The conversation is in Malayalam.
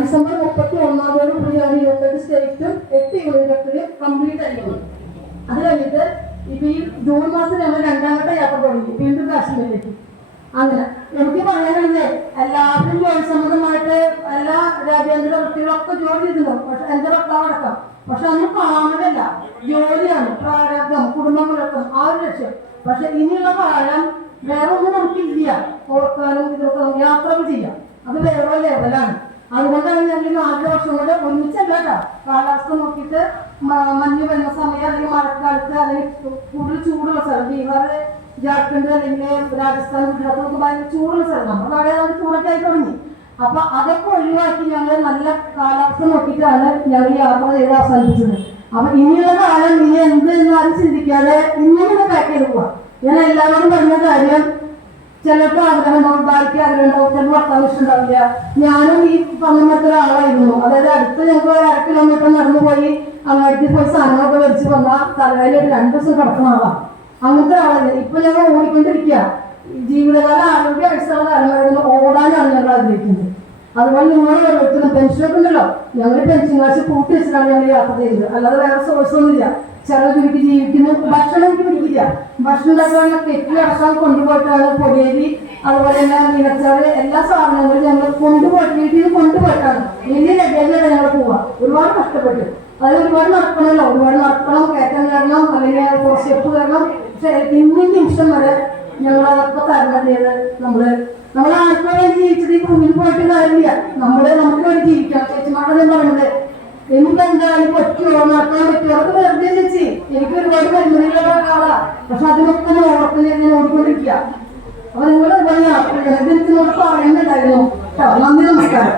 ഡിസംബർ 31 ഞാൻ 28 സ്റ്റേറ്റും 8 യൂണിവേഴ്സിറ്റിയും കംപ്ലീറ്റ് ആയിരുന്നു. അത് കഴിഞ്ഞിട്ട് ഇപ്പൊ ഈ ജൂൺ മാസം ഞങ്ങൾ 2ാമത്തെ യാത്ര തുടങ്ങി വീണ്ടും കാശ്മീരിലേക്ക്. അങ്ങനെ എനിക്ക് പറയാനുള്ളത് എല്ലാവരും ജോലി സംബന്ധമായിട്ട് എല്ലാ രാജ്യാന്തര വൃത്തികളൊക്കെ ജോലി ചെയ്തിട്ടുണ്ടാവും. പക്ഷെ എന്റെ ഭർത്താവ് അടക്കം. പക്ഷെ അന്ന് കാണുന്നില്ല, ജോലിയാണ്, പ്രാരബ്ധം, കുടുംബം പുലർത്തും, ആ ഒരു ലക്ഷ്യം. പക്ഷെ ഇനിയുള്ള കാലം വേറെ ഒന്നും നമുക്കില്ല. ഓർക്കാനും ഇതൊക്കെ യാത്രകൾ ചെയ്യാം, അത് വേറെ ലെവലാണ്. അതുകൊണ്ടാണ് ഞങ്ങൾ 4 വർഷം കൊണ്ട് ഒരുമിച്ചല്ല കേട്ടോ, കാലാവസ്ഥ നോക്കിയിട്ട് മഞ്ഞ് വരുന്ന സമയം അല്ലെങ്കിൽ മഴക്കാലത്ത് അല്ലെങ്കിൽ കൂടുതൽ ചൂടുള്ള സ്ഥലം, ബീഹാർ, ജാർഖണ്ഡ് അല്ലെങ്കിൽ രാജസ്ഥാൻ, ഗുജറാത്ത് നമുക്ക് ഭയങ്കര ചൂടുള്ള സ്ഥലം. നമ്മുടെ അവിടെ നമുക്ക് ചൂടൊക്കെ ആയി തുടങ്ങി. അപ്പൊ അതൊക്കെ ഒഴിവാക്കി ഞങ്ങൾ നല്ല കാലാവസ്ഥ നോക്കിയിട്ടാണ് ഞങ്ങൾ യാത്ര ചെയ്ത് അവസാനിപ്പിച്ചത്. അപ്പൊ ഇനിയുള്ള കാലം ഇനി എന്ത് എന്നാലും ചിന്തിക്കാതെ ഇങ്ങനെ പാക്ക് ചെയ്ത് പോവാം. ഞാൻ എല്ലാവരോടും പറഞ്ഞ കാര്യം, ചിലർക്ക് ആഗ്രഹം ഉണ്ടാവും, ഭാര്യയ്ക്ക് ആഗ്രഹം ഉണ്ടാവും, ചിലപ്പോൾ ഭർത്താവ് ഇഷ്ടമുണ്ടാവില്ല. ഞാനും ഈ പറഞ്ഞ ഒരാളായിരുന്നു. അതായത് അടുത്ത് ഞങ്ങൾക്ക് 1.5 കിലോമീറ്റർ നടന്നു പോയി അങ്ങാടിക്ക് പോയി സാധനങ്ങളൊക്കെ മേടിച്ച് വന്നാൽ തലവേദന 2 ദിവസം കിടക്കുന്ന ആളാണ്. അങ്ങനത്തെ ആളാണ്. ഇപ്പൊ ഞങ്ങൾ ഓടിക്കൊണ്ടിരിക്കുക. ജീവിതകാല ആരോഗ്യ അടിസ്ഥാന കാലമായിരുന്നു ഓടാനാണ് ഞങ്ങൾ ആഗ്രഹിക്കുന്നത്. അതുപോലെ നിങ്ങൾ ഓരോരുത്തരും പെൻഷനൊക്കെ ഉണ്ടല്ലോ, ഞങ്ങൾ പെൻഷൻ കാശ് കൂട്ടി വെച്ചിട്ടാണ് ഞങ്ങൾ യാത്ര ചെയ്തത്. അല്ലാതെ വേറെ സോഴ്സ് ഒന്നുമില്ല. ചില ചുരുക്കി ജീവിക്കുന്നു. ഭക്ഷണം എനിക്ക് പിടിക്കില്ല. ഭക്ഷണം ഉണ്ടാക്കാനുള്ള കെറ്റിൽ അടക്കാൻ കൊണ്ടുപോയിട്ടാണ് പൊടിയേരി, അതുപോലെ തന്നെ മീനച്ചാറ്, എല്ലാ സാധനങ്ങളും ഞങ്ങൾ കൊണ്ടുപോയിട്ട് വീട്ടിൽ നിന്ന് കൊണ്ടുപോയിട്ടാണ് വലിയ ലഗേജിലാണ് ഞങ്ങൾ പോവുക. ഒരുപാട് കഷ്ടപ്പെട്ടു. അത് ഒരുപാട് നടക്കണമല്ലോ, ഒരുപാട് നടക്കണം, കയറ്റം കയറണം, അല്ലെങ്കിൽ സ്റ്റെപ്പ് കയറണം. പക്ഷെ ഇന്നും നിമിഷം വരെ ഞങ്ങൾ അതൊക്കെ തരണം ചെയ്ത് നമ്മൾ ആർക്കും വേണ്ടി ജീവിച്ചത് ഈ ഭൂമിയിൽ പോയിട്ട് കാര്യമില്ല. നമുക്ക് വേണ്ടി ജീവിക്കാം. ചേച്ചിമാരുടെ ഞാൻ പറയുന്നത് എനിക്ക് എന്തായാലും പറ്റുമോ, നടക്കാൻ പറ്റുമോ, അതൊക്കെ വെറുതെ ചേച്ചി. എനിക്ക് ഒരുപാട് പരിമിതികളുള്ള ആളാ. പക്ഷെ അതിനൊക്കെ ഓർത്ത് ഞാൻ ഓടിക്കൊണ്ടിരിക്കുക. അപ്പൊ നിങ്ങൾ ഇതിനോട് പറയുന്നുണ്ടായിരുന്നു. നന്ദി, നമസ്കാരം.